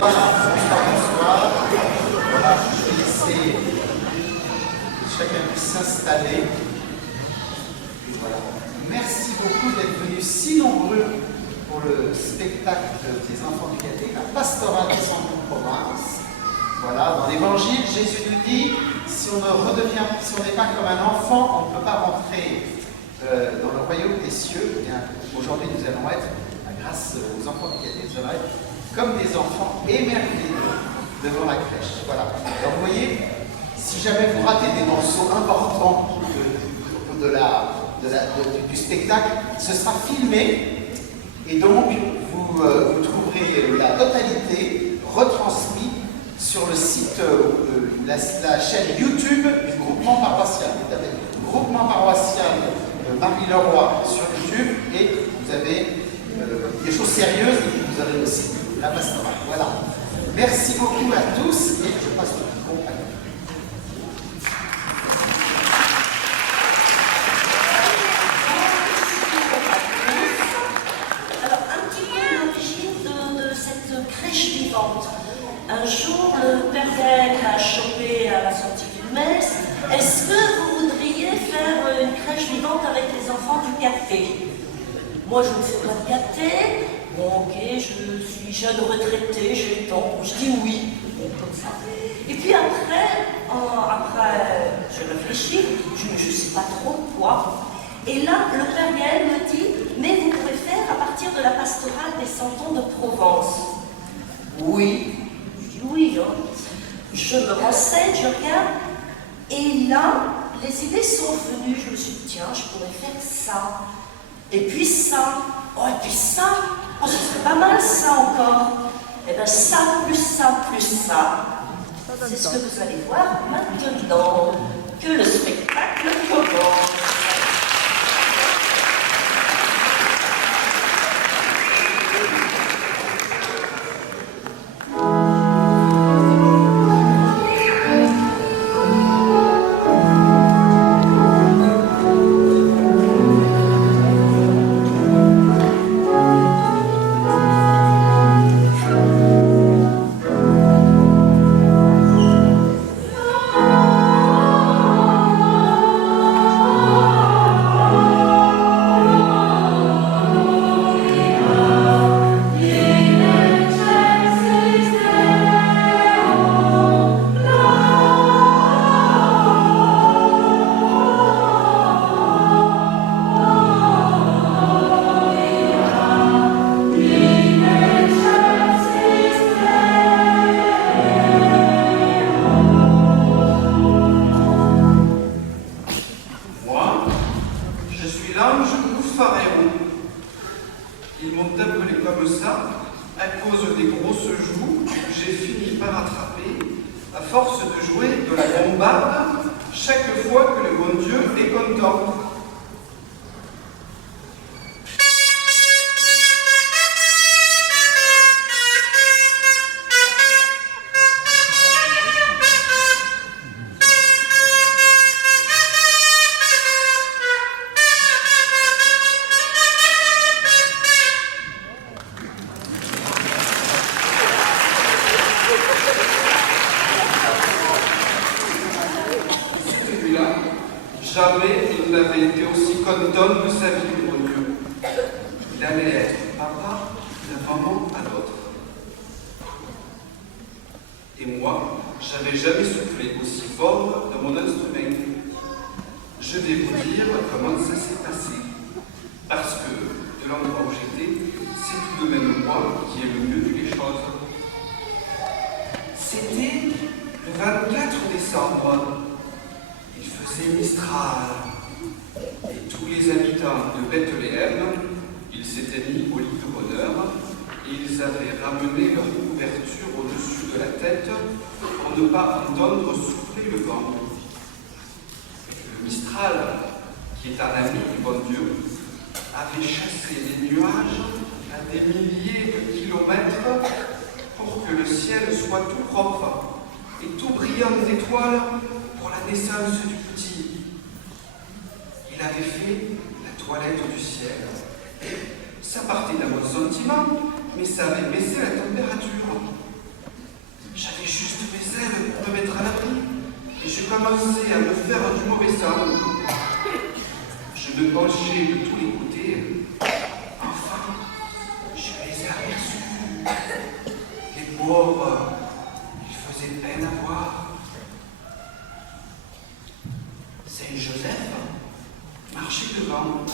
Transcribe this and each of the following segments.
Bonsoir. Voilà, je vais laisser que chacun puisse s'installer. Voilà. Merci beaucoup d'être venus si nombreux pour le spectacle des enfants du caté, la pastorale des enfants de province. Voilà, dans l'évangile, Jésus nous dit, si on n'est pas comme un enfant, on ne peut pas rentrer dans le royaume des cieux. Aujourd'hui, nous allons être, grâce aux enfants du caté, nous allons être comme des enfants émerveillés devant la crèche. Voilà. Alors vous voyez, si jamais vous ratez des morceaux importants du spectacle, ce sera filmé et donc vous trouverez la totalité retransmise sur le site de la chaîne YouTube du groupement paroissial. Vous avez le groupement paroissial Marie-Leroy sur YouTube et vous avez des choses sérieuses et puis vous avez aussi la pastorale. Voilà. Merci beaucoup à tous et je passe le micro à vous. Alors, un petit peu l'origine de cette crèche vivante. Un jour, le Père Gaël a chopé à la sortie d'une messe. Est-ce que vous voudriez faire une crèche vivante avec les enfants du caté? Moi, je ne fais pas de caté. Bon, ok, je suis jeune retraitée, j'ai le temps. Je dis oui, bon, comme ça. Et puis après, je réfléchis, je ne sais pas trop quoi. Et là, le Père Gaël me dit, mais vous pouvez faire à partir de la pastorale des Santons de Provence. Oui, je dis oui, hein. Je me renseigne, je regarde, et là, les idées sont venues. Je me suis dit, tiens, je pourrais faire ça. Et puis ça, oh, et puis ça, oh, ce serait pas mal ça encore. Et bien ça, plus ça, plus ça. C'est ce que vous allez voir maintenant que le spectacle commence. Ils m'ont appelé comme ça à cause des grosses joues que j'ai fini par attraper à force de jouer de la bombarde chaque fois que le bon Dieu est content. Jamais il n'avait été aussi content de sa vie, mon Dieu. Il allait être papa d'un moment à l'autre. Et moi, j'avais jamais soufflé aussi fort dans mon instrument. Je vais vous dire comment ça s'est passé. Parce que, de l'endroit où j'étais, c'est tout de même moi qui ai le mieux vu les choses. C'était le 24 décembre. Il faisait Mistral, et tous les habitants de Bethléem, ils s'étaient mis au lit de bonheur, et ils avaient ramené leur couverture au-dessus de la tête pour ne pas entendre souffler le vent. Le Mistral, qui est un ami du bon Dieu, avait chassé les nuages à des milliers de kilomètres pour que le ciel soit tout propre et tout brillant d'étoiles pour la naissance du petit. Il avait fait la toilette du ciel. Ça partait d'un bon sentiment, mais ça avait baissé la température. mettre à l'abri et je commençais à me faire du mauvais sang. Je me penchais de tous les côtés. Enfin, je les ai aperçus. Les pauvres, ils faisaient peine à voir. Saint-Joseph marchait devant,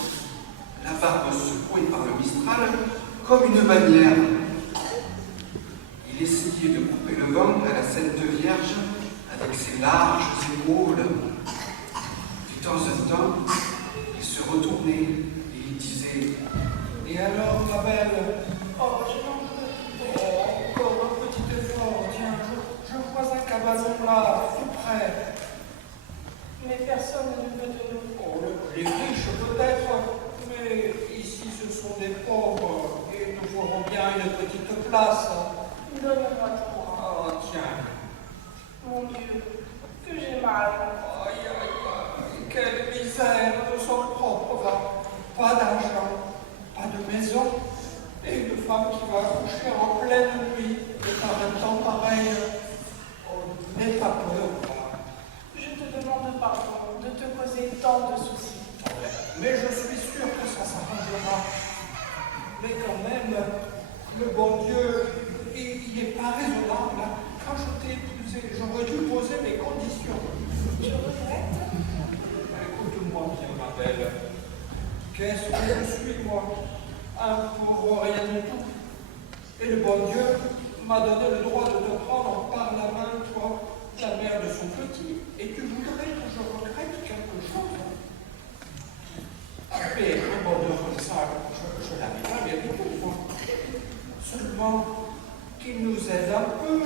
la barbe secouée par le Mistral comme une bannière. Il essayait de couper le vent à la Sainte Vierge avec ses larges épaules. De temps en temps, il se retournait et il disait « Et alors, ma belle? Oh, encore un petit effort. Tiens, je vois un cabanon là, tout près. Mais personne ne veut de nous. Oh, les riches peut-être, mais ici ce sont des pauvres et nous ferons bien une petite place. Donne-moi toi. Oh, tiens. Mon Dieu, que j'ai mal. Aïe, aïe, aïe, quelle misère de son propre va. Pas d'argent, pas de maison, et une femme qui va accoucher en pleine nuit, et par un temps pareil. Oh, n'aie pas peur. Je te demande pardon de te causer tant de soucis. Mais je suis sûr que ça s'arrangera. Mais quand même, le bon Dieu, il n'est pas raisonnable. Quand je t'ai épousé, j'aurais dû poser mes conditions. Je regrette. Écoute-moi bien, ma belle. Qu'est-ce que je suis, moi? Un pauvre rien du tout. Et le bon Dieu m'a donné le droit de te prendre par la main, toi, la mère de son petit. Et tu voudrais que je regrette quelque chose? Mais un bonheur comme ça, je l'avais pas mérité, moi. Seulement qu'il nous aide un peu,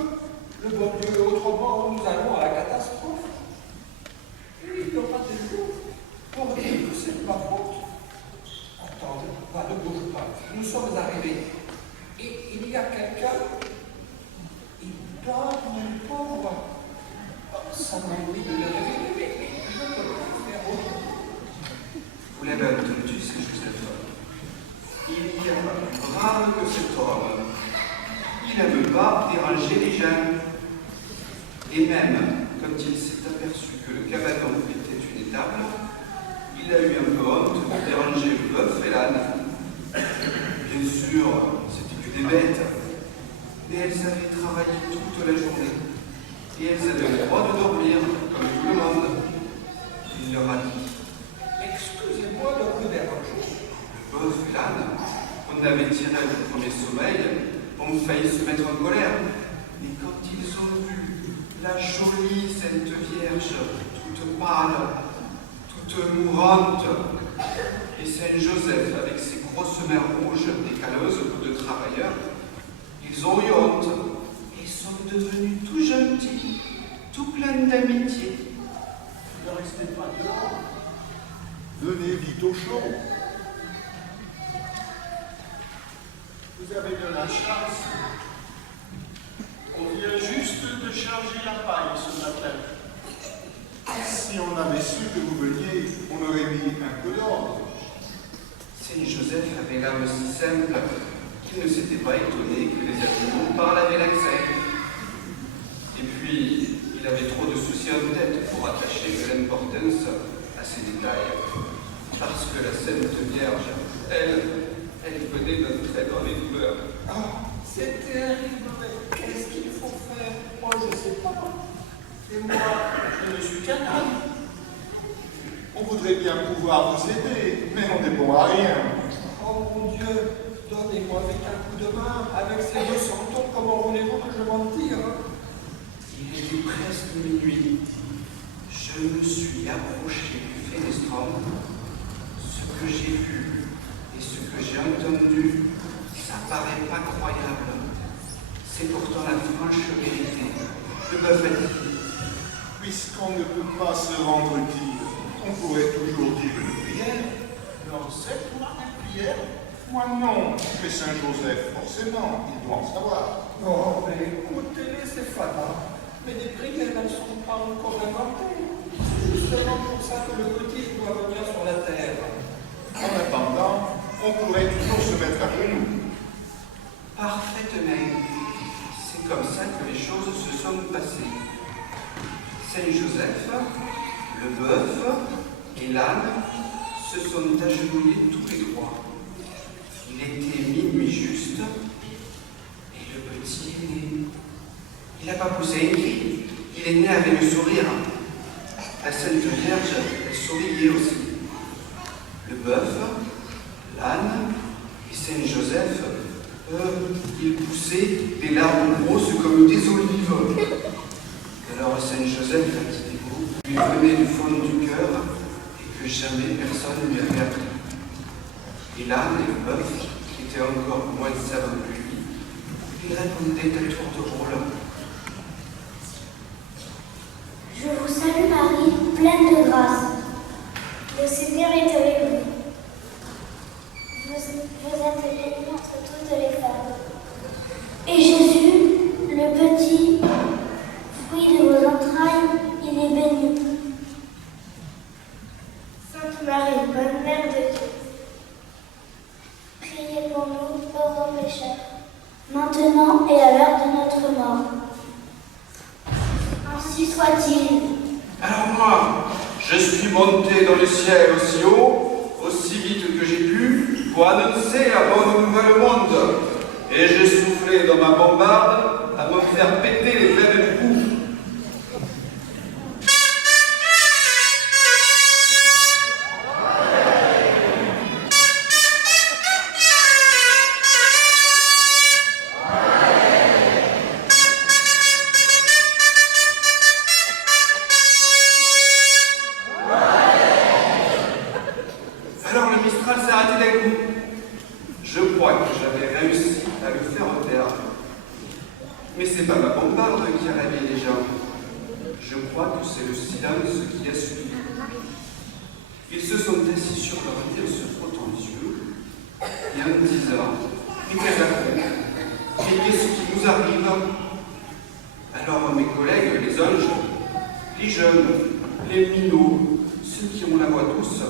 le bon Dieu, autrement nous allons à la catastrophe. Et il y aura des jours pour dire que c'est de ma faute. Attends, ne bouge pas, nous sommes arrivés. Et il y a quelqu'un, il dort, mon pauvre. Oh, ça m'ennuie de le réveiller, mais je ne peux pas faire autrement. Vous l'avez entendu, Saint-Joseph. Il y a plus grave que cet homme. Il n'aime pas déranger les gens. Et même, quand il s'est aperçu que le cabanon était une étable, il a eu un peu honte de déranger le bœuf et l'âne. Bien sûr, c'était que des bêtes, mais elles avaient travaillé toute la journée, et elles avaient le droit de dormir, comme tout le monde. Il leur a dit « Excusez-moi de vous déranger. » Le bœuf et l'âne, on avait tiré le premier sommeil, ont failli se mettre en colère. Mais quand ils ont vu la jolie Sainte Vierge, toute pâle, toute mourante, et Saint-Joseph avec ses grosses mains rouges et calleuses de travailleurs, ils ont eu honte et sont devenus tout gentils, tout pleins d'amitié. Ne restez pas dehors. Venez vite au chaud. Vous avez de la chance. On vient juste de charger la paille ce matin. Si on avait su que vous veniez, on aurait mis un coup d'ordre. Saint-Joseph avait l'âme si simple qu'il ne s'était pas étonné que les animaux parlent avec l'accent. Et puis, il avait trop de soucis en tête pour attacher de l'importance à ces détails. Parce que la Sainte Vierge, elle venait d'entrer dans les douleurs. Ah, c'est terrible, mais qu'est-ce qu'il faut faire? Moi, je ne sais pas. Et moi, je ne suis qu'un homme. On voudrait bien pouvoir vous aider, mais on n'est bon à rien. Oh mon Dieu, donnez-moi vite un coup de main. Avec ces 200 tonnes, comment voulez-vous que je m'en tire? Il était presque minuit. Je me suis approché du fenestron. Ce que j'ai vu et ce que j'ai entendu, ça paraît pas croyable. C'est pourtant la franche vérité. Le bœuf a dit. Puisqu'on ne peut pas se rendre dire, on pourrait toujours dire une prière. Non, c'est pour une prière. Moi non, mais Saint-Joseph, forcément, il doit en savoir. Oh, mais écoutez-les, c'est fatal. Mais des prières, elles ne sont pas encore inventées. C'est justement pour ça que le petit doit venir sur la terre. En attendant, on pourrait toujours se mettre à genoux. Parfaitement. C'est comme ça que les choses se sont passées. le bœuf et l'âne se sont agenouillés tous les trois. Il était minuit juste, et le petit est né. Il n'a pas poussé un cri, il est né avec le sourire. La Sainte Vierge, elle souriait aussi. Le bœuf, l'âne et Saint Joseph, eux, ils poussaient des larmes grosses comme des olives. Alors Saint Joseph, fatigué, lui venait du fond du cœur et que jamais personne ne lui avait appris. Et l'âne et le bœuf, qui étaient encore moins savants que lui, ils répondaient à tour de rôle. Je vous salue Marie, pleine de grâce. Le Seigneur est avec vous. Vous êtes bénie entre toutes les femmes. Et Jésus, le petit fruit de vos entrailles, il est béni. Sainte Marie, bonne mère de Dieu, priez pour nous, pauvres pécheurs, maintenant et à l'heure de notre mort. Ainsi soit-il. Alors moi, je suis monté dans le ciel aussi haut, aussi vite que j'ai pu, pour annoncer la bonne nouvelle au monde. Et j'ai soufflé dans ma bombarde à me faire péter les veines du cou. Alors le Mistral s'est arrêté d'un coup. Je crois que j'avais réussi à le faire taire. Mais c'est pas ma bombarde qui a réveillé les gens. Je crois que c'est le silence qui a suivi. Ils se sont assis sur leur lit en se frottant les yeux et en disant « Mais qu'est-ce qui nous arrive ?» Alors mes collègues, les anges, les jeunes, les minots, ceux qui ont la voix douce,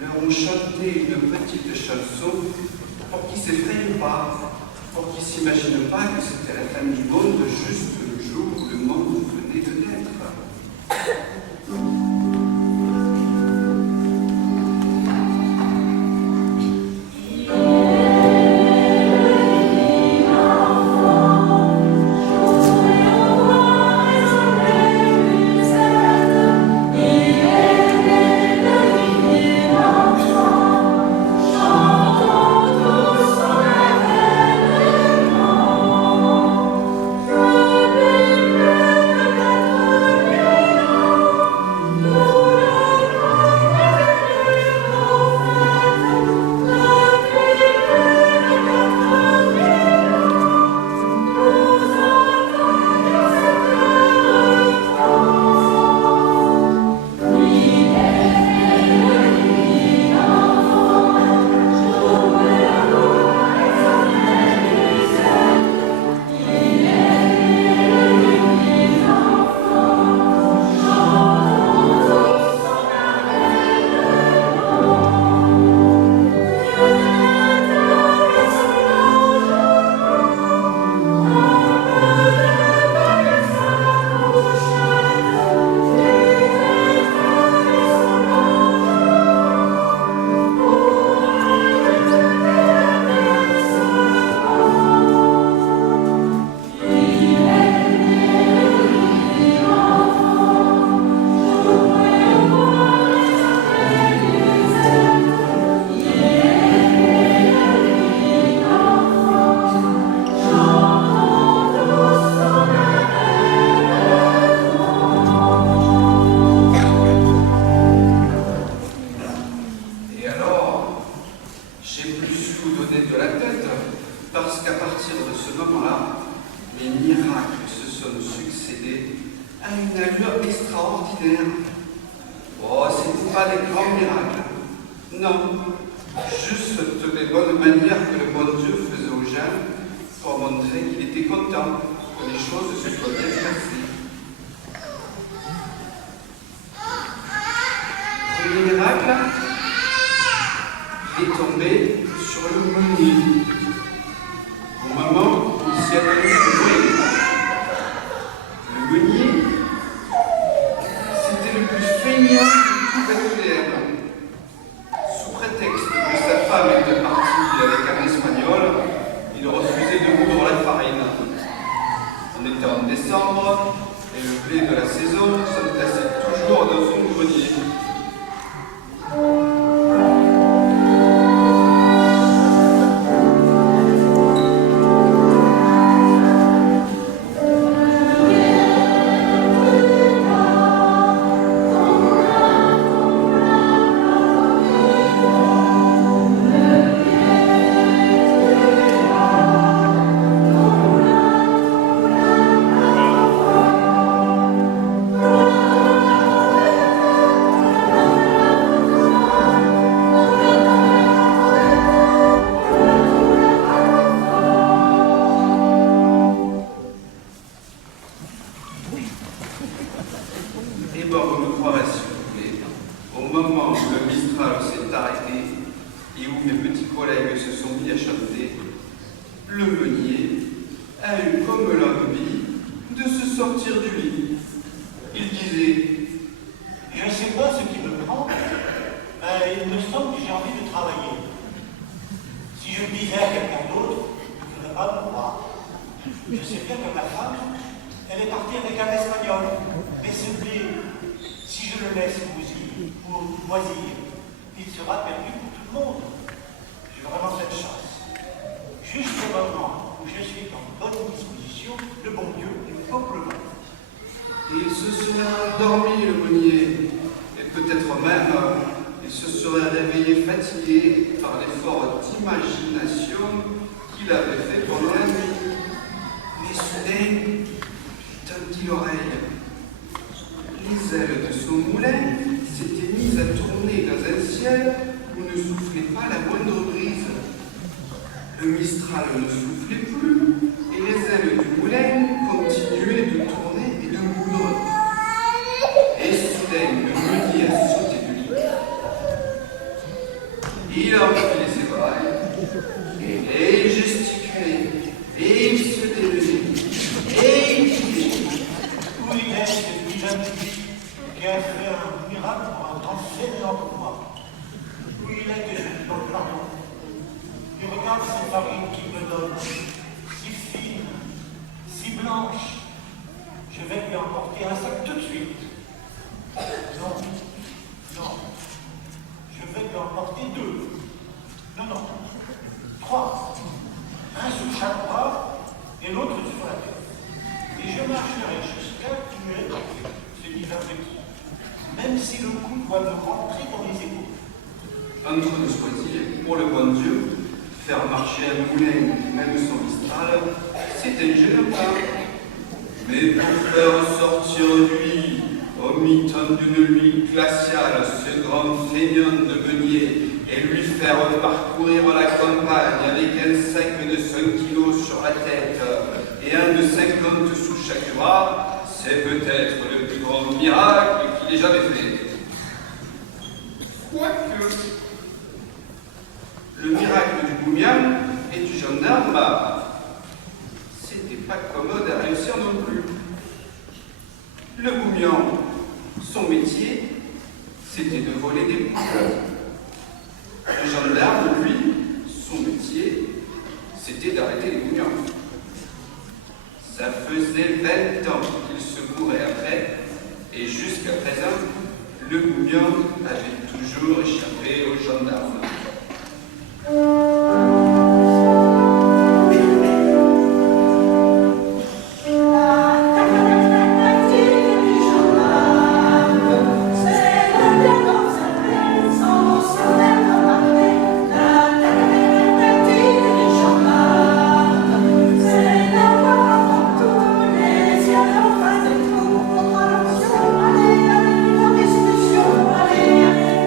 leur ont chanté une petite chanson pour qu'ils ne s'effrayent pas, pour qu'ils ne s'imaginent pas que c'était la fin du monde juste le jour où le monde venait de naître. C'était le plus feignant de tout Bethléem. Sous prétexte que sa femme était partie avec un Espagnol, il refusait de moudre la farine. On était en décembre, et le blé de la saison s'entassait toujours dans son grenier.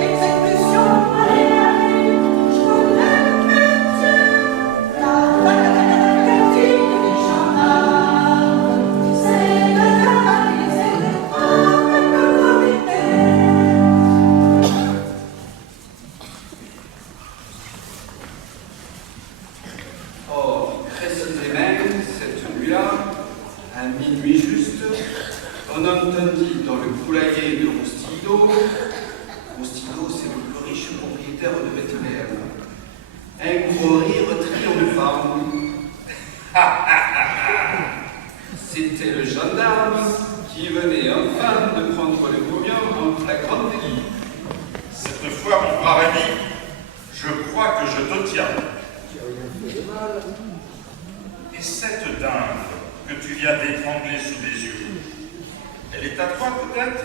Exécution, allez, Constilo, Constilo, c'est le plus riche propriétaire de Bethléem. Un gros rire triomphant. C'était le gendarme qui venait enfin de prendre le pognon en flagrant délit. Cette fois, mon brave ami, je crois que je te tiens. Et cette dinde que tu viens d'étrangler sous les yeux, elle est à toi peut-être?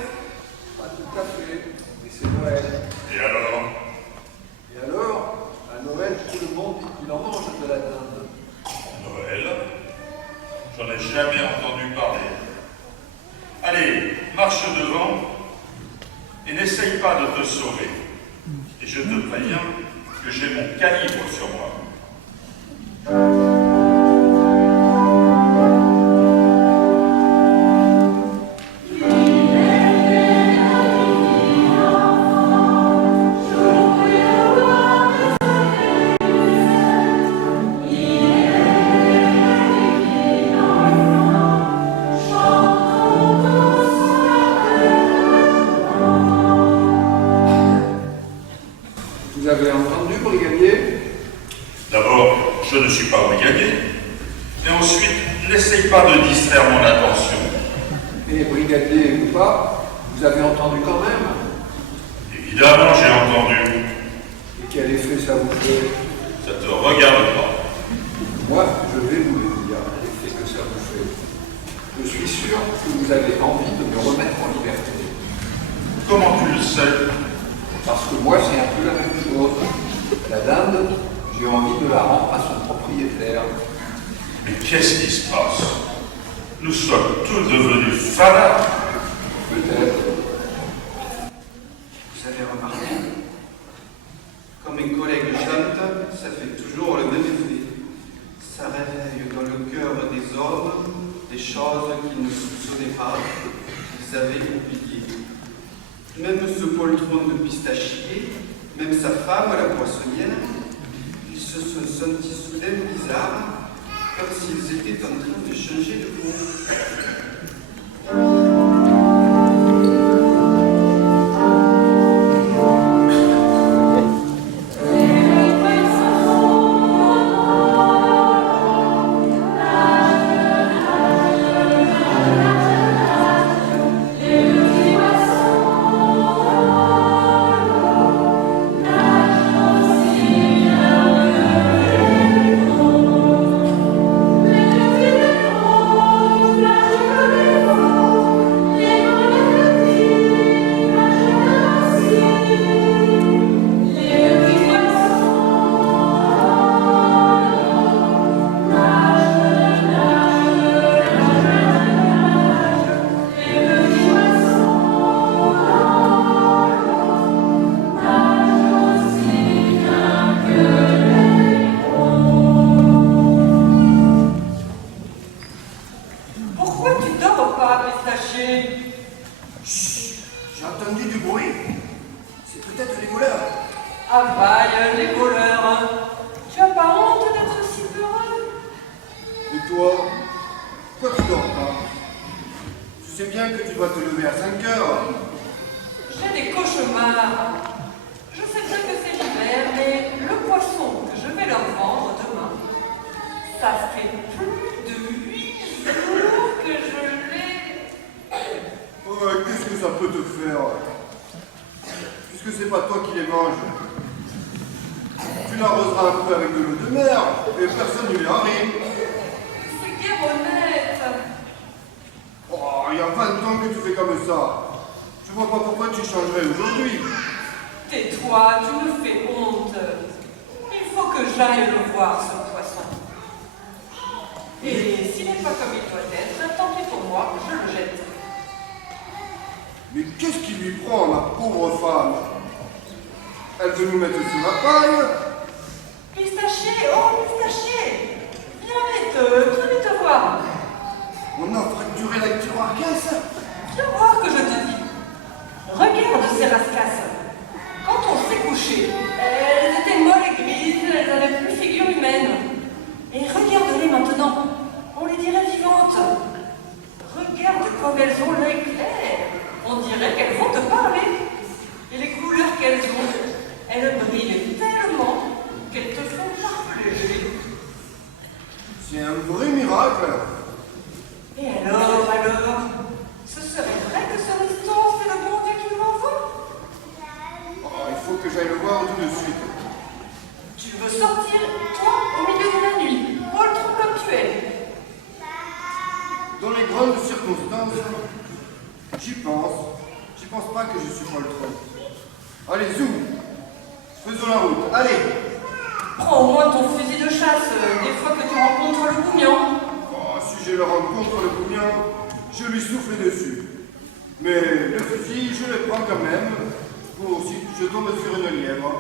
Pas tout à fait, mais c'est Noël. Et alors? Et alors, à Noël, tout le monde dit qu'il en mange de la dinde. Noël? J'en ai jamais entendu parler. Allez, marche devant et n'essaye pas de te sauver. Et je te préviens que j'ai mon calibre sur moi. Vous avez entendu, brigadier? D'abord, je ne suis pas brigadier. Et ensuite, n'essaye pas de distraire mon attention. Et brigadier ou pas, vous avez entendu quand même? Évidemment, j'ai entendu. Et quel effet ça vous fait? Ça te regarde pas. Moi, je vais vous le dire, l'effet que ça vous fait. Je suis sûr que vous avez envie de me remettre en liberté. Comment tu le sais? Parce que moi, c'est un peu la même chose. La dinde, j'ai envie de la rendre à son propriétaire. Mais qu'est-ce qui se passe? Nous sommes tous devenus fadas. Peut-être. Vous avez remarqué? Quand mes collègues chantent, ça fait toujours le même effet. Ça réveille dans le cœur des hommes des choses qu'ils ne soupçonnaient pas, qu'ils avaient oubliées. Même ce poltron de pistachier, même sa femme, la poissonnière, ils se sont sentis soudain bizarres, comme s'ils étaient en train de changer de peau. Regarde comme elles ont l'œil clair. On dirait qu'elles vont te parler. Allez, zou. Faisons la route. Allez. Prends au moins ton fusil de chasse, des fois que tu rencontres le bougnan. Oh, si je le rencontre, le bougnan, je lui souffle dessus. Mais le fusil, je le prends quand même, pour si je tombe sur une lièvre.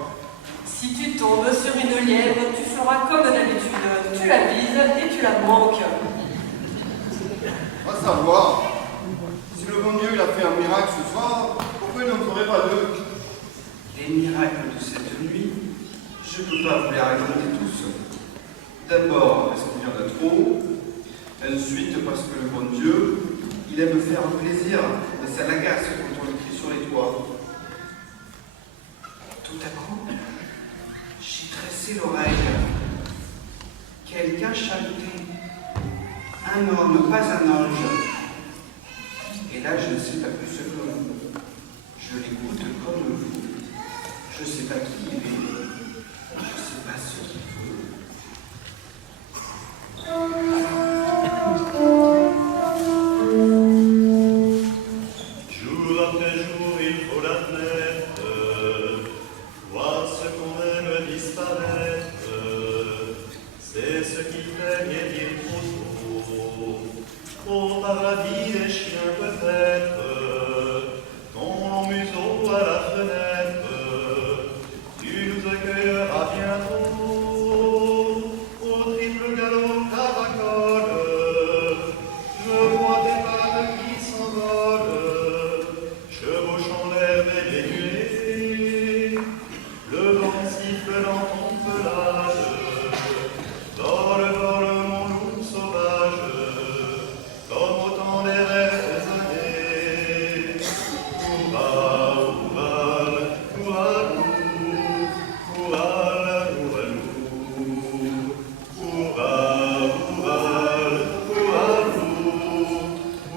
Si tu tombes sur une lièvre, tu feras comme d'habitude. Tu la vises et tu la manques. Va savoir. Si le bon Dieu il a fait un miracle ce soir, pourquoi il n'en ferait pas deux? Les miracles de cette nuit, je ne peux pas vous les raconter tous. D'abord parce qu'il y en a trop, ensuite parce que le bon Dieu, il aime faire plaisir, mais ça l'agace quand on le crie sur les toits. Tout à coup, j'ai tressé l'oreille. Quelqu'un chantait. Un homme, pas un ange. Et là, je ne sais pas plus ce que je l'écoute comme vous. Je ne sais pas qui il est. Je ne sais pas ce qu'il veut. Jour après jour, il faut l'admettre, voir ce qu'on aime disparaître, c'est ce qui fait vieillir trop tôt. Au paradis des chiens peut-être, ton museau à la fenêtre, tu nous accueilleras bientôt, au triple galop caracole, je vois des pattes qui s'envolent, chevauchant l'herbe et les nuées, le vent siffle dans ton pelage, vole mon loup sauvage, comme autant les rêves années. Hurrah, hurrah, hurrah, hurrah, hurrah,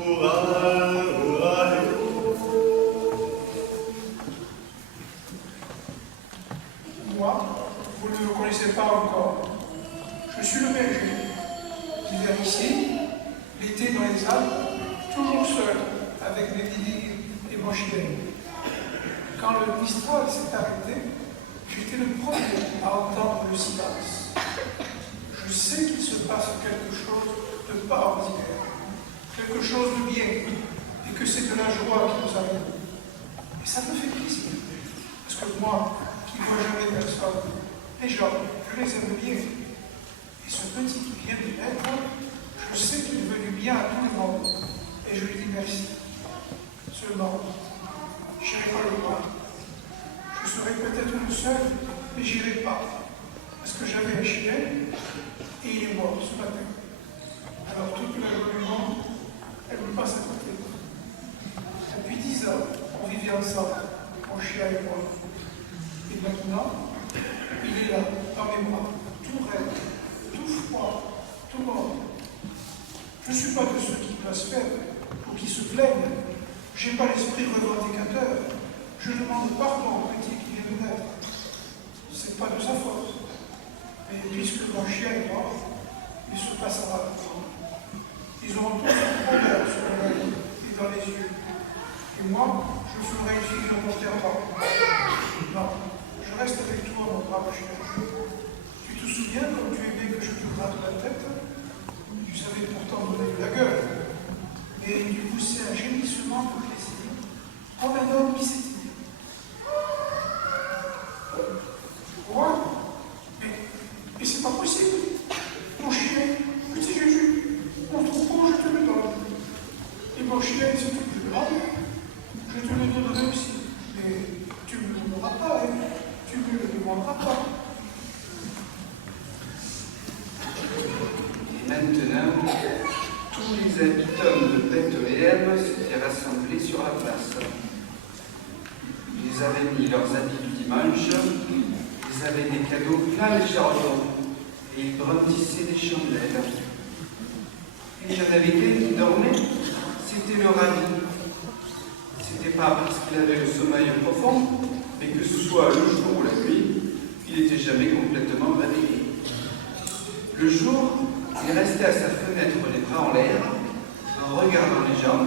hurrah, hurrah, hurrah. Moi, vous ne me connaissez pas encore. Je suis le berger. L'hiver ici, l'été dans les Alpes, toujours seul, avec mes digues et mon chien. Quand le Mistral s'est arrêté, j'étais le premier à entendre le silence. Je sais qu'il se passe quelque chose de pas ordinaire, quelque chose de bien, et que c'est de la joie qui nous arrive. Et ça me fait plaisir, parce que moi, qui ne vois jamais personne, les gens, je les aime bien. Et ce petit qui vient de naître, je sais qu'il est venu bien à tout le monde, et je lui dis merci. Seulement, j'irai pas le voir. Je serai peut-être le seul, mais j'irai pas. Parce que j'avais un chien, et il est mort ce matin. Alors toute la journée du monde, elle me passe à côté. Depuis 10 ans, on vivait ensemble, mon chien et moi. Et maintenant, il est là, dans mes bras, tout raide, tout froid, tout mort. Je ne suis pas de ceux qui blasphèment ou qui se plaignent. Je n'ai pas l'esprit revendicateur. Je demande pardon au petit qui vient de naître. Ce n'est pas de sa faute. Mais puisque mon chien est mort, il se passera. Ils auront tous un bonheur sur l'œil et dans les yeux. Et moi, je ferai une figure volontairement. Non, je reste avec toi, mon brave chien. Tu te souviens, comme tu aimais que je te gratte la tête? Tu savais pourtant donner de la gueule. Et tu poussais un gémissement de plaisir, comme un homme qui s'étire. Quoi? Mais c'est pas possible. Mon chien, petit Jésus, mon troupeau, je te le donne. Et mon chien, si tu me le donnes, je te le donnerai aussi. Mais tu ne me le donneras pas, hein? Tu ne me le demanderas pas. Et maintenant, tous les habitants de Bethléem s'étaient rassemblés sur la place. Ils avaient mis leurs habits du dimanche, ils avaient des cadeaux plein les charbons, et ils brandissaient des chandelles. Et il y en avait qu'un qui dormait, c'était le rabbi. C'était pas parce qu'il avait le sommeil profond, mais que ce soit le jour ou la nuit, il n'était jamais complètement réveillé. Le jour, il restait à sa fenêtre les bras en l'air, en regardant les gens,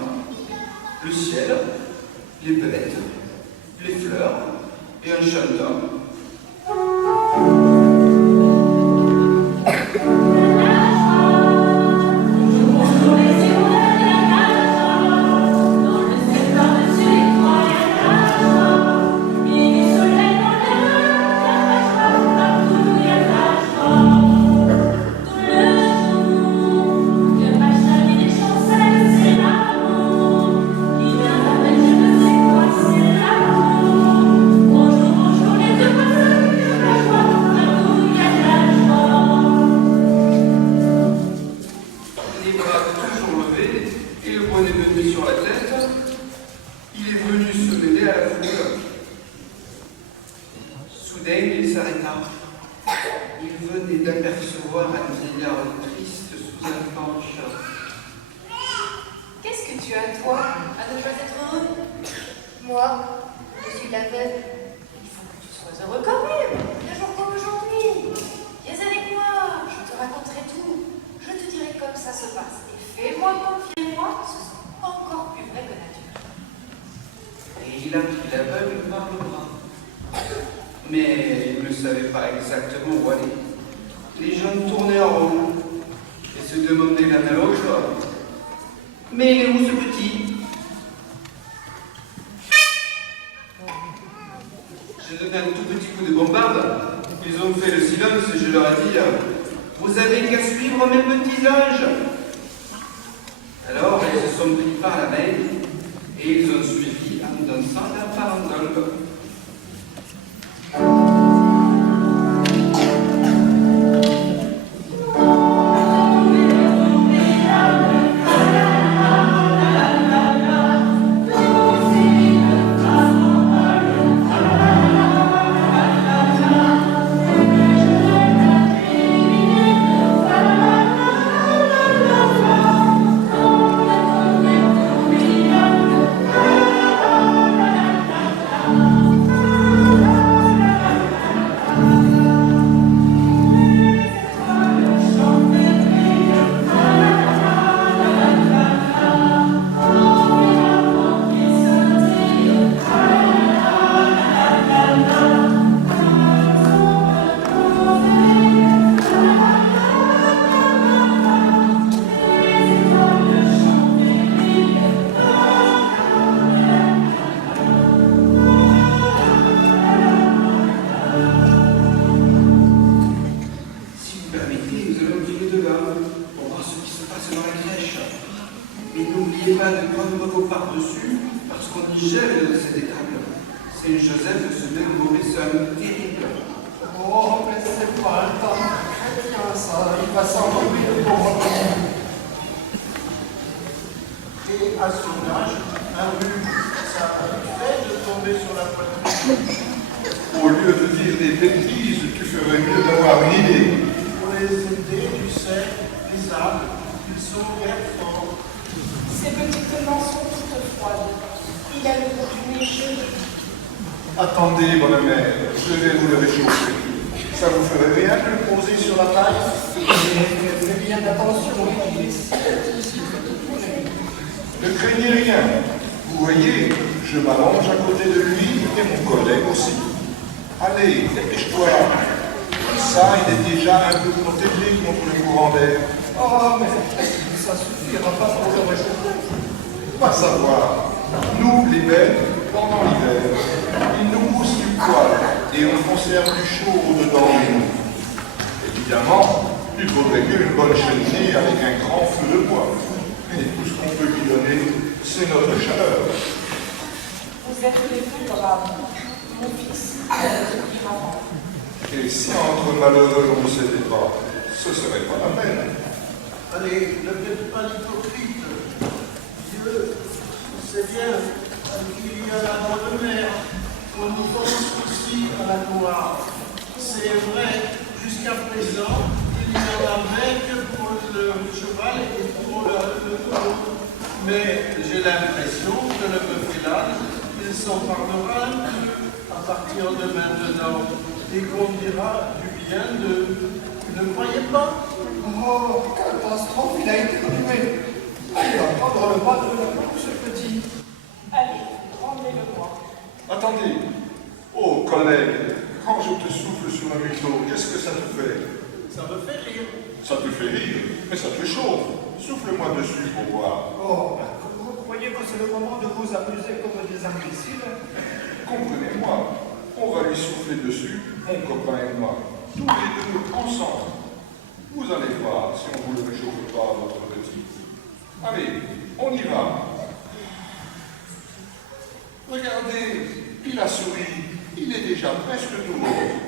le ciel, les bêtes, les fleurs et en chantant. Au lieu de dire des bêtises, tu ferais mieux d'avoir une idée. Pour les aider, tu sais, les âmes, ils sont bien forts. Ces petites mains sont toutes froides. Il a le goût du neigeux. Attendez, bonne mère, je vais vous le réchauffer. Ça vous ferait rien de le poser sur la taille? Fais bien attention, Ne craignez rien. Vous voyez, je m'allonge à côté de lui et mon collègue aussi. Allez, dépêche-toi. Comme ça, il est déjà un peu protégé contre le courant d'air. Oh, mais ça suffira pas pour le réchauffer. Pas savoir. Nous, les bêtes, pendant l'hiver, ils nous poussent du poil et on conserve du chaud dedans de nous. Évidemment, il faudrait mieux une bonne cheminée avec un grand feu de bois. Et tout ce qu'on peut lui donner, c'est notre chaleur. Vous êtes les plus braves, mon fils, mon enfant. Et si entre malheureux on ne s'était pas, ce serait pas la peine. Allez, ne faites pas l'hypocrite. Dieu, c'est bien qu'il y a la bonne mère. On nous pense aussi à la gloire. C'est vrai, jusqu'à présent, il n'y en avait que pour le cheval et pour le taureau. Mais j'ai l'impression que le village, il s'en parlera un peu à partir de maintenant et qu'on dira du bien de. Vous ne croyez pas? Oh, catastrophe, il a été brûlé. Il va prendre le pas de la planche, ce petit. Allez, rendez-le-moi. Attendez. Oh, collègue, quand je te souffle sur un museau, qu'est-ce que ça te fait? Ça me fait rire. Ça te fait rire, mais ça te chauffe. Souffle-moi dessus pour voir. Oh, vous croyez que c'est le moment de vous amuser comme des imbéciles? Comprenez-moi, on va lui souffler dessus, mon copain et moi, tous les deux ensemble. Vous allez voir si on vous le réchauffe pas, votre petit. Allez, on y va. Regardez, il a souri, il est déjà presque nouveau.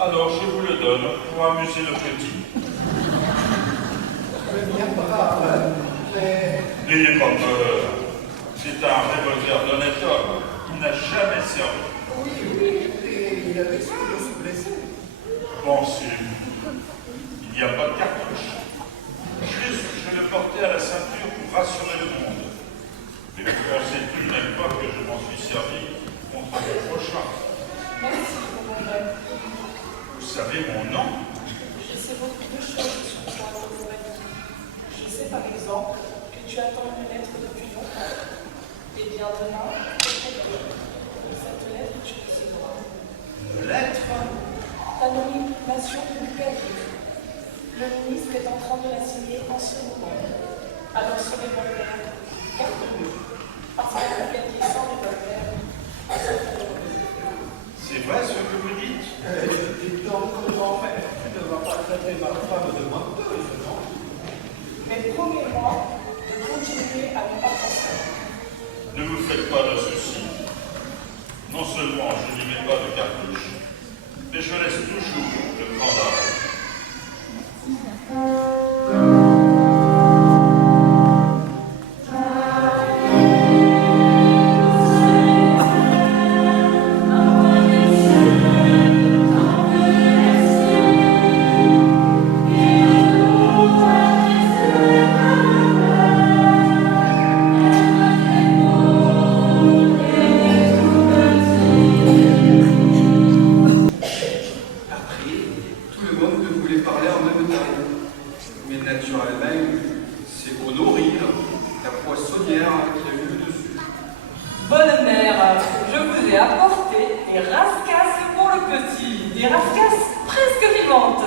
Alors je vous le donne pour amuser le petit. bien brave, mais... N'ayez pas peur. C'est un revolver d'honnête homme. Il n'a jamais servi. Oui, et il avait soin de se blesser. Bon, il n'y a pas de cartouche. Juste, je le portais à la ceinture pour rassurer le monde. Mais vous pensez tout de même pas que je m'en suis servi contre le prochain. Merci pour mon nom. Vous savez mon nom? Je sais beaucoup de choses sur toi, Rosemary. Je sais par exemple que tu attends une lettre depuis longtemps. Et bien demain, cette lettre tu recevras. Une lettre? Ta nomination de l'UPRD. Le ministre est en train de la signer en ce moment. Alors ce revolver, garde-le. Parce qu'un papier sans revolver, C'est vrai ce que vous dites? Dis donc, grand-mère, tu ne vas pas traiter ma femme de menteuse, non? mais promets-moi de continuer à ne pas penser. Ne vous faites pas de soucis. Non seulement je n'y mets pas de cartouche, mais je laisse toujours le grand arrêt. Bonne mère, je vous ai apporté des rascasses pour le petit, des rascasses presque vivantes.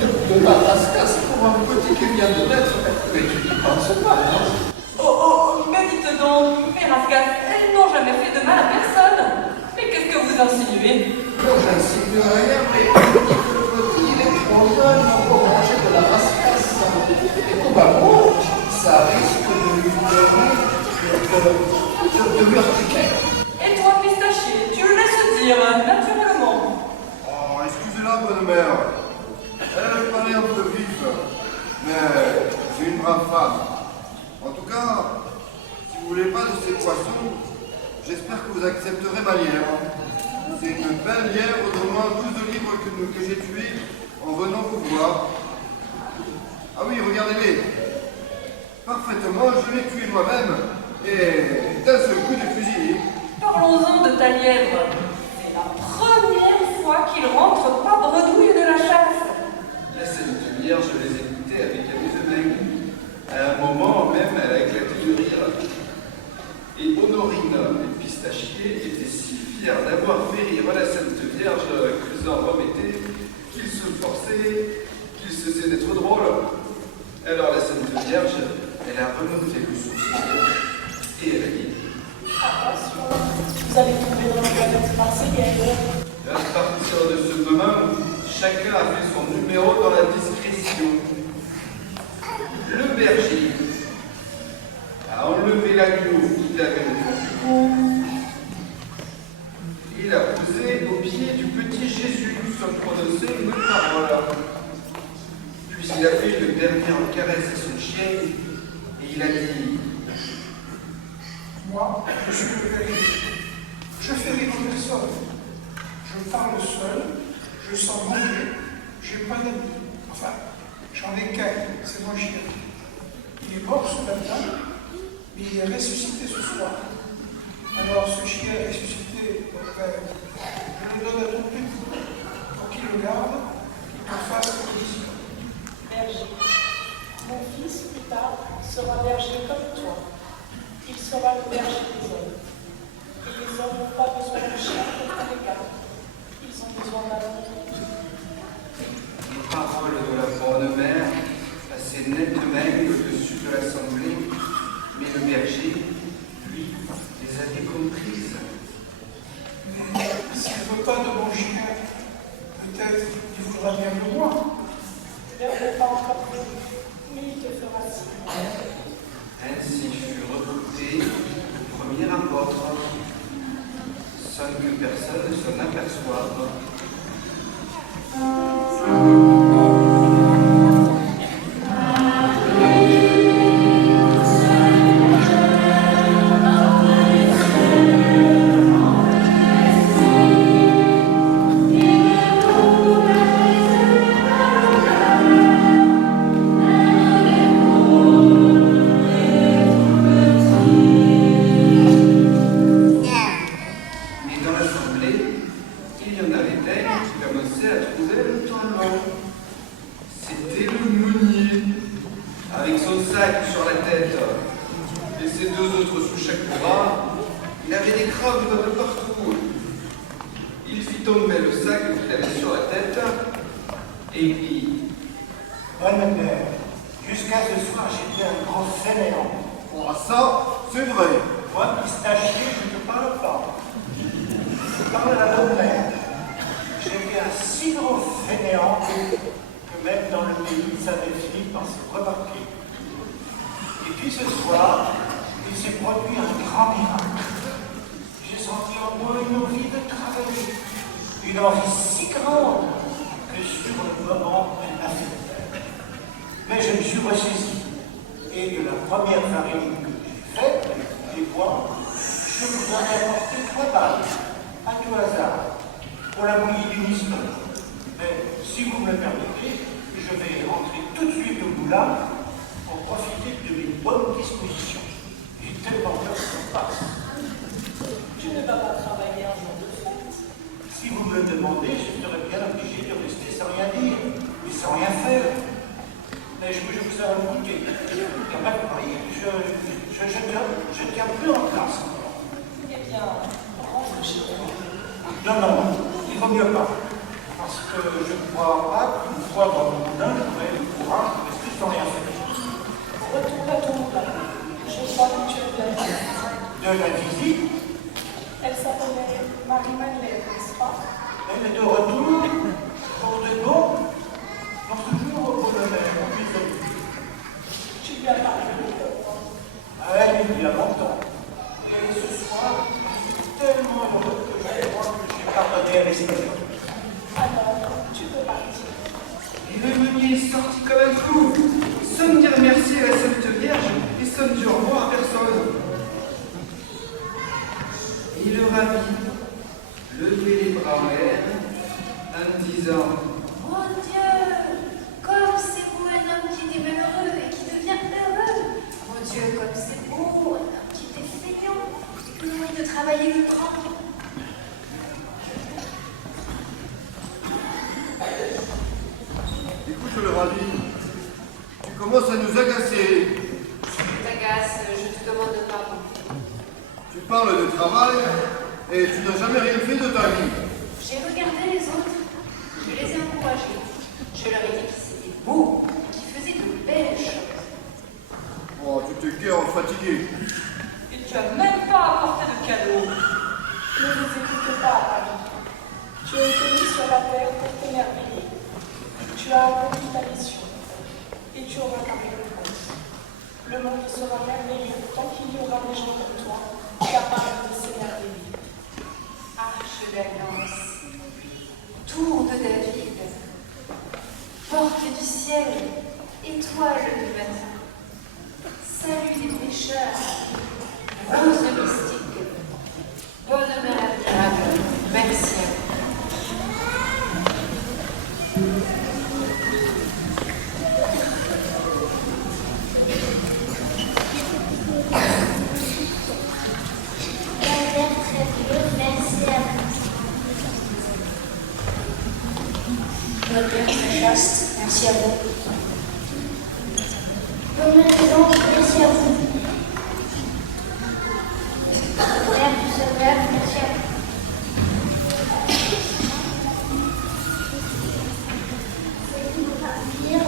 De la rascasse pour un petit qui vient de naître, mais tu n'y penses pas, non? Oh, mais dites donc, mes rascasses, elles n'ont jamais fait de mal à personne. Mais qu'est-ce que vous insinuez? Non, j'insinue rien, mais le petit, il est trop jeune pour manger de la rascasse. Et probablement, ça risque de lui donner de l'urticaire. Et toi, Pistachier, tu le laisses dire, naturellement. Oh, excusez-la, bonne mère. Elle paraît un peu vive, mais c'est une brave femme. En tout cas, si vous voulez pas de ces poissons, j'espère que vous accepterez ma lièvre. C'est une belle lièvre d'au moins 12 livres que j'ai tuée en venant vous voir. Ah oui, regardez-les. Parfaitement, je l'ai tué moi-même et d'un seul coup de fusil. Parlons-en de ta lièvre. C'est la première fois qu'il rentre pas bredouille de la chasse. La Sainte Vierge, je les écoutais avec amusement. À un moment même, elle a éclaté de rire. Et Honorine et Pistachier étaient si fiers d'avoir fait rire la Sainte Vierge qu'ils en remettaient, qu'ils se forçaient, qu'ils se faisaient d'être drôles. Alors la Sainte Vierge, elle a remonté le sourcil et elle a dit: attention, vous allez tomber dans la planète marseillaise. à partir de ce moment, chacun a fait son numéro dans la discrétion. Le berger a enlevé l'agneau qu'il avait au fond du cou. Il l'a posé au pied du petit Jésus sans prononcer une parole. Puis il a fait une dernière caresse à son chien et il a dit: moi, je suis le berger. Je fais rire personne. Je parle seul, je sens manger, j'ai pas d'amis. Enfin, j'en ai qu'un, c'est mon chien. Il est mort ce matin, mais il est ressuscité ce soir. Alors ce chien ressuscité, je le donne à ton petit pour qu'il le garde, qu'il te fasse plaisir. Berger. Mon fils, plus tard, sera berger comme toi. Il sera le berger des hommes. Et les hommes n'ont pas besoin de chiens pour les garder. Ils ont besoin d'amour. Les paroles de la bonne mère passaient nettement au-dessus de l'assemblée, mais le berger, lui, les avait comprises. Mais s'il ne veut pas de mon chien, peut-être qu'il voudra bien de moi. Tu ne l'as pas encore vu, mais il te fera signe. Ainsi fut recruté le premier apôtre, sans que personne ne s'en aperçoive. Bonne mère, jusqu'à ce soir, j'étais un grand fainéant. Bon, ah, ça, c'est vrai. Moi, pistachier, je ne te parle pas. Je parle à la bonne mère. J'étais un si gros fainéant que même dans le pays, ça avait fini par se remarquer. Et puis ce soir, il s'est produit un grand miracle. J'ai senti en moi une envie de travailler, une envie si grande que sur le moment, elle m'a fait peur. Mais je me suis ressaisi, et de la première farine que j'ai faite, les pois, je vous en ai apporté 3 balles, à tout hasard, pour la bouillie d'une histoire. Mais si vous me le permettez, je vais rentrer tout de suite au moulin pour profiter de mes bonnes dispositions. J'ai tellement peur que ça passe. Tu ne vas pas travailler un jour de fête. Si vous me le demandez, je serais bien obligé de rester sans rien dire, et sans rien faire. Mais je vous jure que ça va me coûter. Je tiens plus en place encore. Eh bien, rentre chez toi. Non, il vaut mieux pas. Parce que je ne crois pas qu'une fois dans mon moulin, j'aurai le courage de rester sans rien faire. Retourne à ton moulin. Je crois que tu as de la visite. De la visite, Elle s'appelait Marie-Madeleine, n'est-ce pas? elle est de retour, pour de bon, dans toujours au Polonais, mon fils ami. Tu lui as parlé de toi. Elle, il y a longtemps. Et ce soir, je suis tellement heureux que je crois que j'ai pardonné à l'esprit. Alors, tu peux partir. Et le meunier est sorti comme un fou, sans me dire merci à la Sainte Vierge et sans me dire au revoir à personne. Et le rabbi levait les bras en l'air en disant: Mon Dieu, comme c'est beau un homme qui était malheureux et qui devient heureux. Mon Dieu, comme c'est beau un homme qui était feignant et qui a envie de travailler le grand. Écoute le rabbi, tu commences à nous agacer. Je t'agace, je te demande pardon. Tu parles de travail et tu n'as jamais rien fait de ta vie. J'ai regardé les autres, je les ai encouragés. Je leur ai dit qu'ils c'était beau, qu'ils faisaient de belles choses. Oh, tu t'es guère fatigué. Et tu as même pas apporté de cadeau. Ne les écoute pas, Marie. Tu as été mis sur la terre pour t'émerveiller. Tu as accompli ta mission. Et tu auras ta récompense. Le monde sera merveilleux tant qu'il y aura des gens comme toi, capables de s'émerveiller. Arche d'alliance, tour de David, porte du ciel, étoile du matin, salut des pécheurs, rose mystique, bonne mère admirable, merci à vous. La terre très bleue, merci à vous. Notre Père très chaste, merci à vous. Bonne maison, merci à vous. Père du Sauveur, merci à vous. C'est tout remplir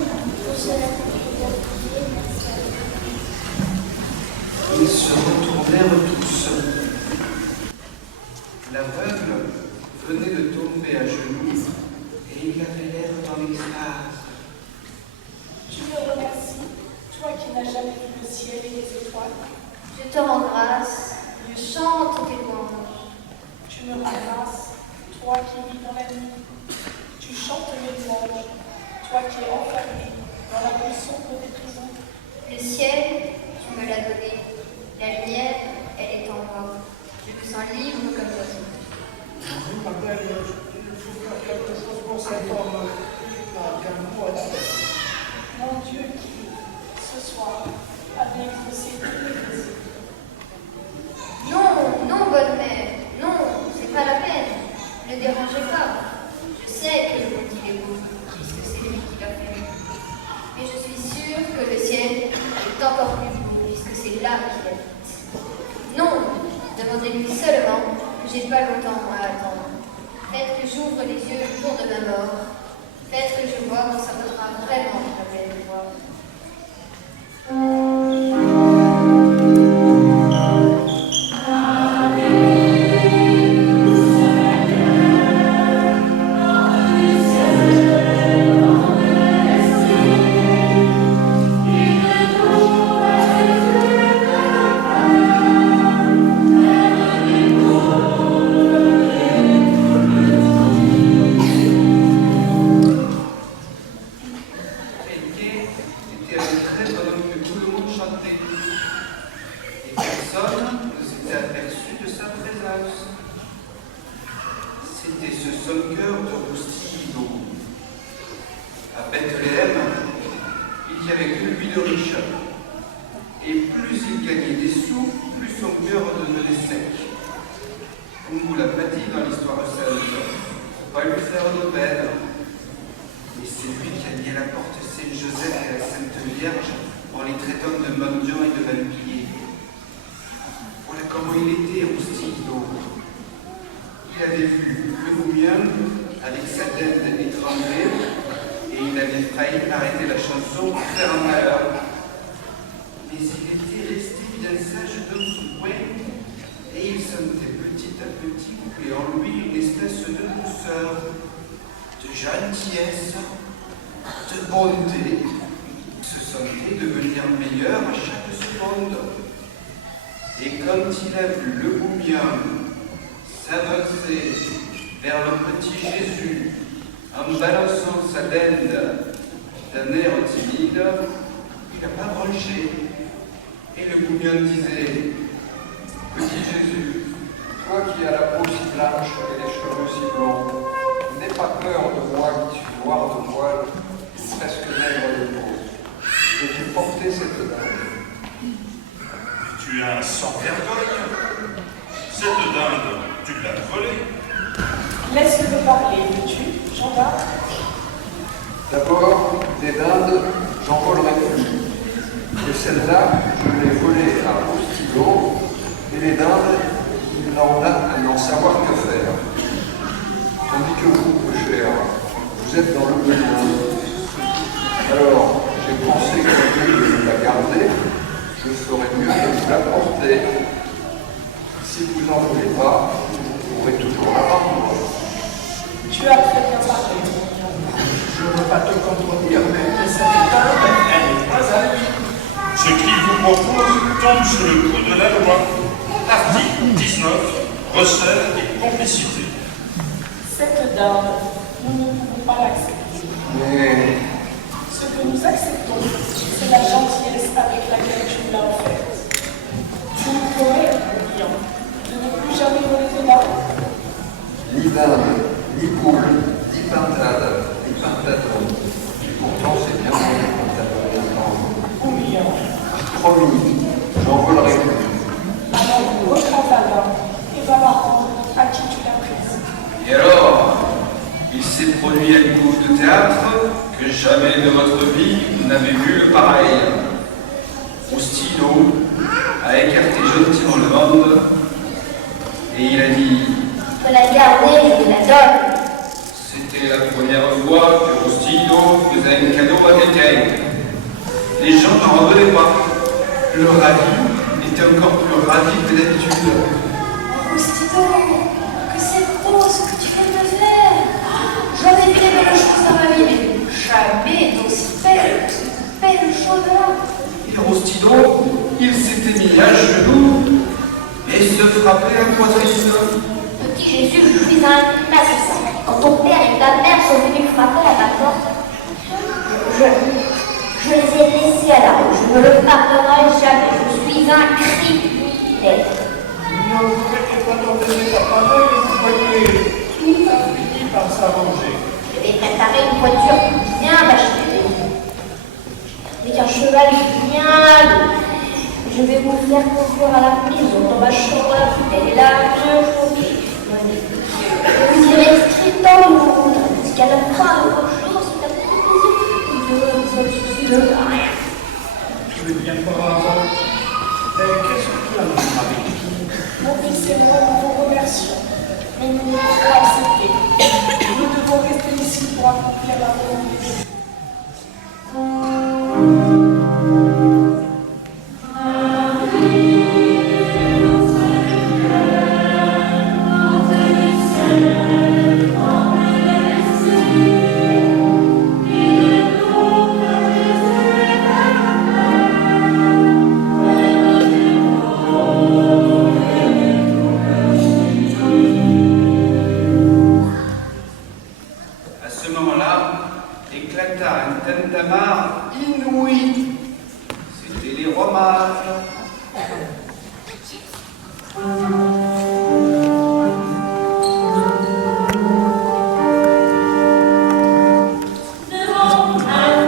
pour cela merci à vous. Ils se retournèrent tous. L'aveugle venait de tomber à genoux et il avait l'air dans l'extase. Tu me remercies, toi qui n'as jamais vu le ciel et les étoiles. Je te rends grâce, je chante tes louanges. Tu me rends grâce, toi qui vis dans la nuit. Tu chantes mes louanges, toi qui es enfermé dans la plus sombre des prisons. Le ciel, tu me l'as donné. La lumière, elle est en moi. Je me sens libre comme l'oiseau. Ma belle, il faut faire quelque chose pour cet homme qui n'a qu'un mot à dire. Mon Dieu qui, ce soir, avait exaucé tous mes désirs. Non, non, bonne mère, non, c'est pas la peine. Ne dérangez pas. Je sais que le monde il est beau, puisque c'est lui qui l'a fait. Mais je suis sûre que le ciel est encore plus beau, puisque c'est là qu'il habite. Non, demandez-lui seulement que j'ai pas longtemps à attendre. Faites que j'ouvre les yeux le jour de ma mort. Faites que je vois quand ça vaudra vraiment la peine. dit qu'avec lui de riche, et plus il gagnait des sous, plus son cœur devenait sec. On vous l'a pas dit dans l'histoire sainte, faut pas lui faire de peine. Et c'est lui qui a mis à la porte Saint-Joseph et la Sainte Vierge en les traitant de mendiants et de vampires. Voilà comment il était, Roustido. Il avait vu le Boumien avec sa tête étranglée et il avait failli arrêter la chanson pour faire un malheur. Mais il était resté bien sage dans son coin et il sentait petit à petit couler en lui une espèce de douceur, de gentillesse, de bonté. Il se sentait devenir meilleur à chaque seconde. Et quand il a vu le Boumien s'avancer vers le petit Jésus en balançant sa dinde d'un air timide, il n'a pas bronché. Et le Boumien disait: Petit Jésus, toi qui as la peau si blanche et les cheveux si blonds, n'aie pas peur de moi qui suis noir de voile, presque maigre de peau. Je t'ai porté cette dinde. Tu es un sans-vergogne. Cette dinde, tu l'as volée. Laisse-le parler, veux-tu, gendarme? D'abord, des dindes, j'en volerai plus. Et celle-là, je l'ai volée à Roustido, et les dindes, il n'en a à n'en savoir que faire. Tandis que vous, peu cher, vous êtes dans le besoin. Alors, j'ai pensé qu'au lieu de la garder, je ferais mieux de vous l'apporter. Si vous n'en voulez pas, vous pourrez toujours la rendre. Tu as très bien parlé. Je ne veux pas te contredire, mais cette dinde, elle n'est pas à lui. Ce qu'il vous propose tombe sous le coup de la loi. Article 19, recel et complicité. Cette dinde, nous ne pouvons pas l'accepter. Mais Ce que nous acceptons, c'est la gentillesse avec laquelle tu nous l'as offerte. Tu nous promets, Lilian, de ne plus jamais voler tes larmes. ni dinde, ni poule, ni pintade, ni pintadon. Et pourtant, c'est bien pour les pintadons d'entendre. Lilian, Promis, j'en volerai plus. alors reprends ta dinde et va la rendre à qui tu l'as prise. Et alors, il s'est produit un coup de théâtre que jamais de votre vie vous n'avez vu le pareil. Roustido a écarté gentiment le monde et il a dit: Faut la garder, je la donne. c'était la première fois que Roustido faisait un cadeau à quelqu'un. Les gens n'en revenaient pas. Le ravi était encore plus ravi que d'habitude. Roustido, que c'est beau ce que tu viens de faire. J'en ai vu des belles choses dans ma vie, mais jamais d'aussi belles choses-là. Et Roustido, il s'était mis à genoux et se frappait la poitrine. Petit Jésus, je suis un assassin. Quand ton père et ta mère sont venus frapper à ma porte, je les ai laissés à la rue. Je ne le pardonnerai jamais. Je suis un criminel. Ne vous mettez pas dans des états pareils et vous voyez, tout a fini par s'arranger. Je vais préparer une voiture bien bachetée. Avec un cheval bien lourd. Je vais vous faire conduire à la maison, dans ma chambre à la poubelle, et là, bien jolie. Vous irez strict dans le monde, jusqu'à la fin de vos jours, si t'as fait plaisir. Je ne suis de rien. Je vais bien voir avant. Qu'est-ce que tu as dans ma vie? Mon fils et moi, nous vous remercions, mais nous ne pouvons pas accepter. Nous devons rester ici pour accomplir la volonté de Dieu. À ce moment-là, éclata un tintamarre inouï. C'était les rois mages. Devant un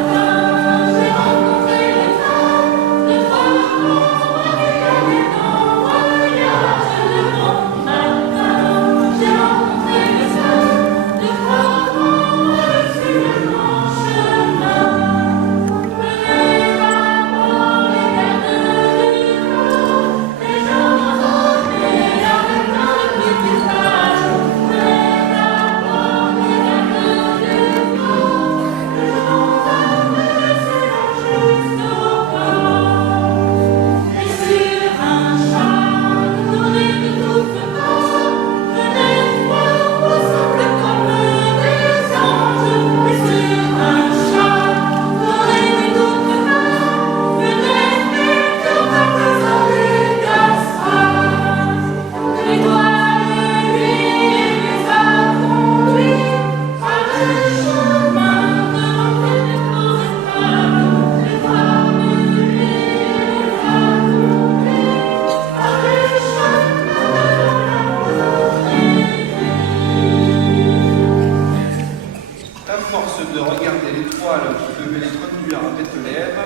conduire à Bethléem,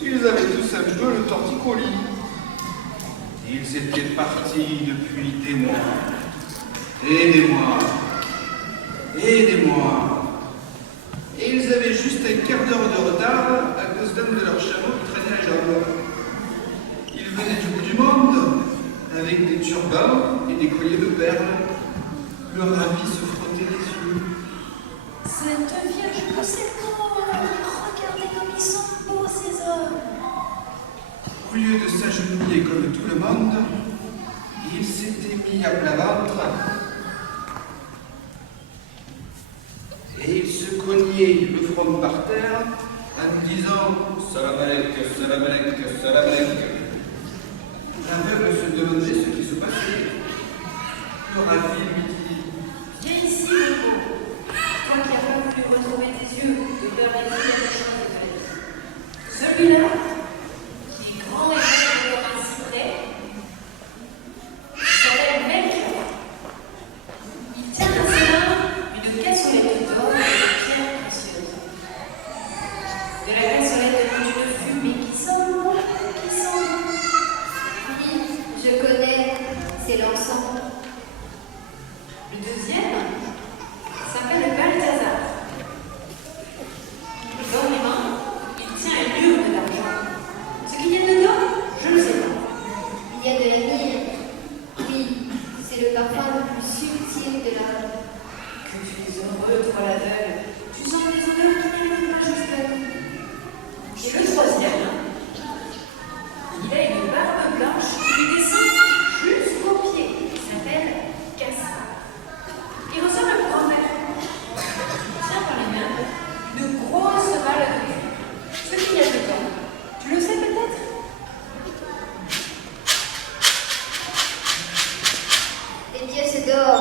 ils avaient tous un peu le torticolis. Ils étaient partis depuis des mois, et des mois, et des mois. Et ils avaient juste un quart d'heure de retard à cause d'un de leurs chameaux qui traînait la jambe. Ils venaient du bout du monde, avec des turbans et des colliers de perles. Le ravi se frottait les yeux. Cette Vierge que c'est beau, regardez comme ils sont beaux ces hommes. Au lieu de s'agenouiller comme tout le monde, il s'était mis à plat ventre et il se cognait le front par terre en disant « Salam alek, salam alek, salam alek ». L'aveugle se demandait ce qui se passait. Le ravi lui dit « Viens ici, mon beau. Toi qui n'as pas voulu retrouver tes yeux et faire la vie à la chambre de fête. Celui-là, qui est grand et beau comme un cyprès, s'appelle Melchior. Il tient dans ses mains une cassolette d'or et de pierres précieuses. De la cassolette d'une fumée qui sent bon, qui sent bon. Oui, je connais, c'est l'encens. Le deuxième s'appelle Balthazar. Et dans les mains, il tient un urne d'argent. Ce qu'il y a dedans, je ne sais pas. Il y a de la myrrhe. Oui, c'est le parfum le plus subtil de la vie. Que tu es heureux, toi l'aveugle. Tu sens des odeurs qui n'arrivent pas jusqu'à nous. Et le troisième, il a une barbe blanche qui lui descend jusqu'aux pieds. Il s'appelle Caspar. Il ressemble à mon grand-père. Il tient par les mains une grosse balle de vue. Ce qu'il y a dedans, tu le sais peut-être? Les pièces d'or,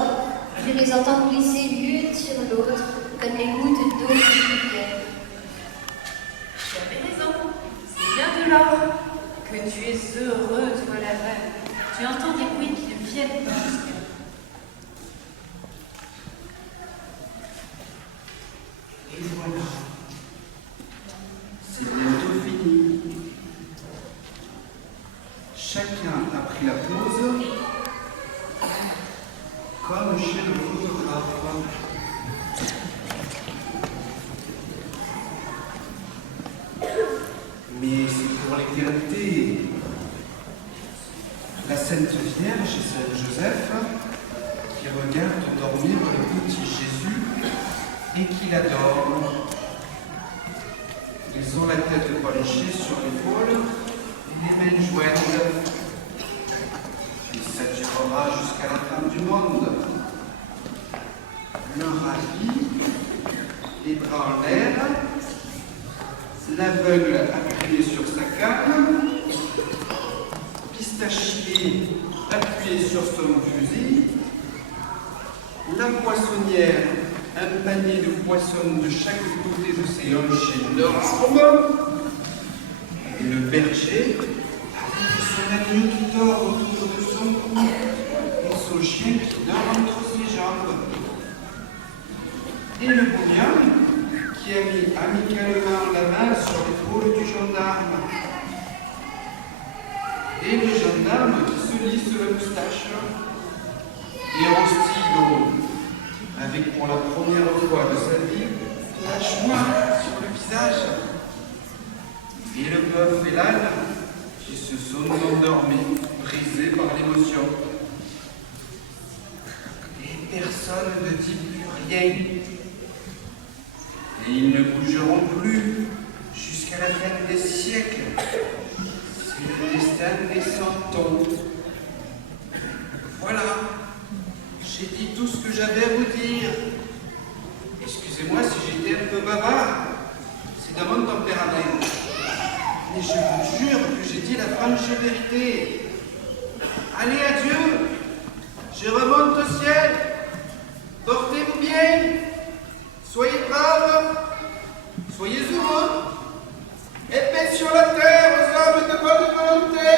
je les entends glisser l'une sur l'autre, comme les gouttes d'eau d'une rivière. Tu avais raison. C'est bien de l'or. Que tu es heureux, toi l'aveugle. Tu entends des bruits qui ne viennent pas jusqu'à nous. Et voilà, c'est bientôt fini. Chacun a pris la pause, comme chez le photographe. Mais c'est pour l'éternité. La Sainte Vierge et Saint Joseph qui regardent dormir le petit Jésus et qui l'adorent. Ils ont la tête penchée sur l'épaule et les mains jointes. Et ça durera jusqu'à la fin du monde. Le ravi, les bras en l'air, l'aveugle appuyé sur sa canne, Pistachier appuyé sur son fusil, la poissonnière, un panier de poissons de chaque côté de ses hanches énormes, et le berger avec son agneau qui dort autour de son cou et son chien qui dort entre ses jambes. Et le bourgnon qui a mis amicalement la main sur l'épaule du gendarme. Et le gendarme qui se lisse la moustache et en stylo, avec pour la première fois de sa vie la joie sur le visage. Et le bœuf et l'âne qui se sont endormis, brisés par l'émotion. Et personne ne dit plus rien. Et ils ne bougeront plus jusqu'à la fin des siècles. C'est le destin des centons. Voilà, j'ai dit tout ce que j'avais à vous dire. Excusez-moi si j'étais un peu bavard, c'est de mon tempérament. Mais je vous jure que j'ai dit la franche vérité. Allez, adieu, je remonte au ciel. Portez-vous bien, soyez braves, soyez heureux, et paix sur la terre aux hommes de bonne volonté.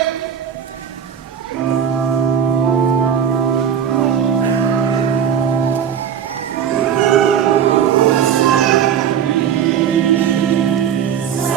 Salut.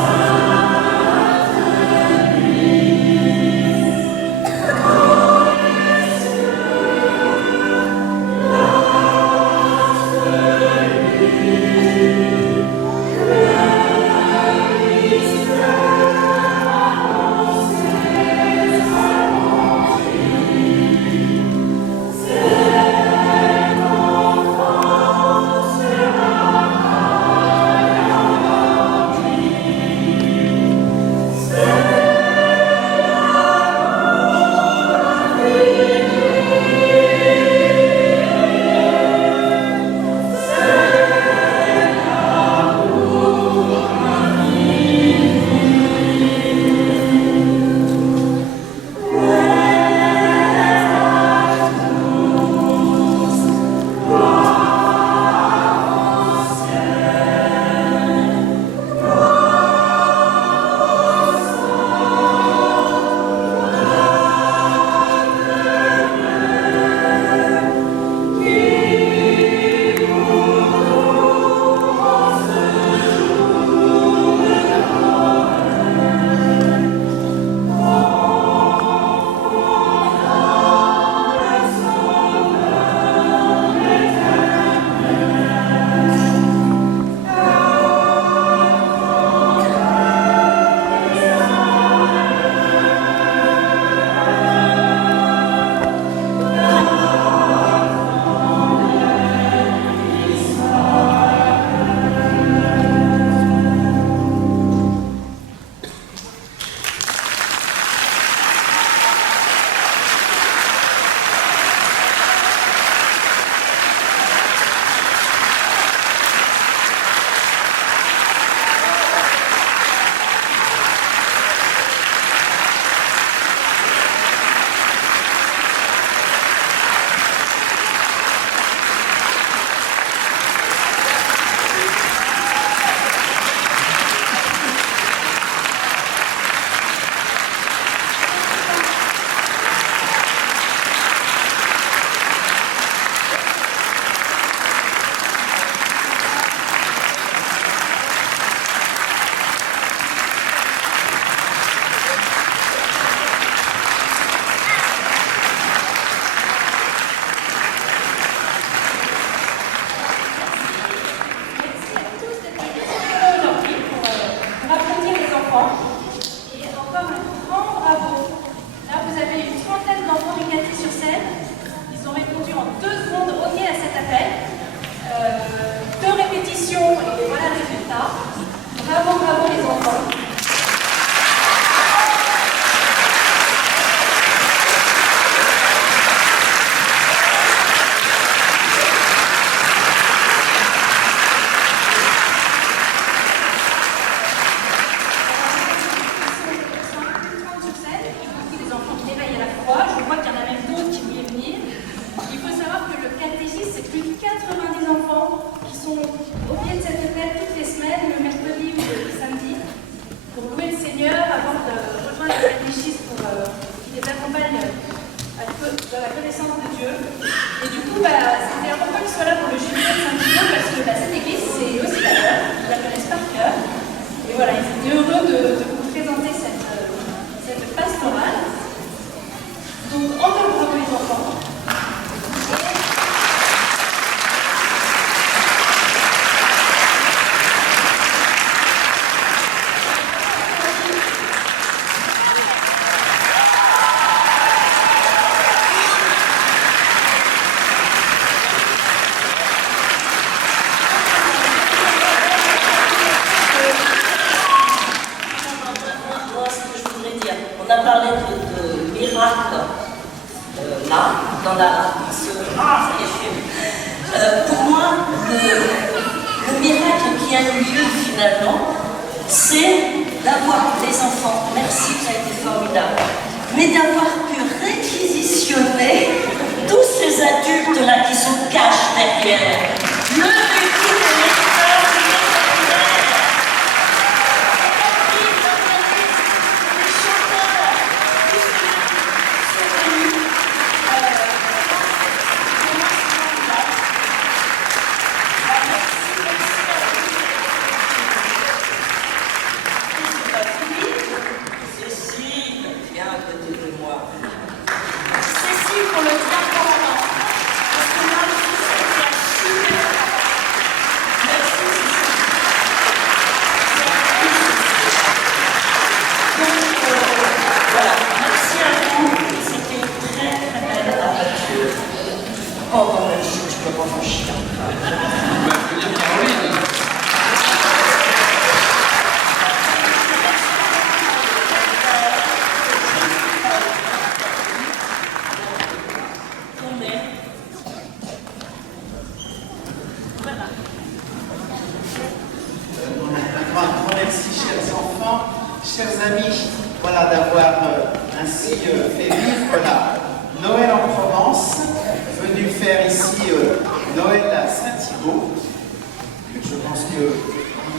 enfants. Et encore un grand bravo. Là, vous avez une trentaine d'enfants du quartier sur scène. Ils ont répondu en 2 secondes OK à cet appel. 2 répétitions et voilà le résultat. Bravo, bravo les enfants. Pour moi, le miracle qui a eu lieu finalement, c'est d'avoir les enfants, merci, ça a été formidable, mais d'avoir pu réquisitionner tous ces adultes-là qui se cachent derrière le vécu de l'école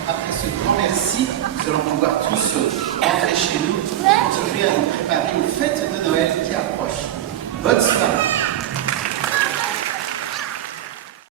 Après ce grand merci, nous allons pouvoir tous